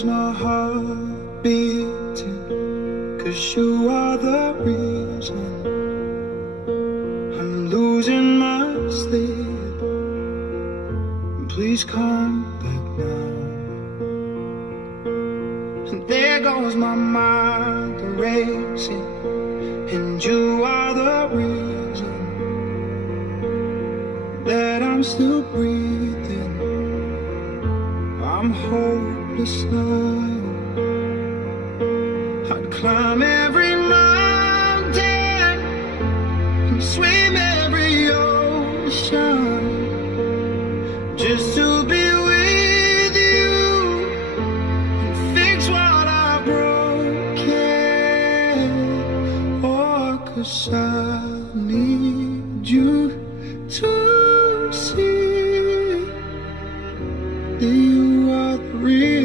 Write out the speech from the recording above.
goes my heart beating, 'cause you are the reason I'm losing my sleep. Please come back now. And there goes my mind racing, and you are the reason that I'm still breathing. I'm hopeless now. I'd climb every mountain and swim every ocean just to be with you and fix what I've broken. Oh, 'cause I need you to see that you are the real.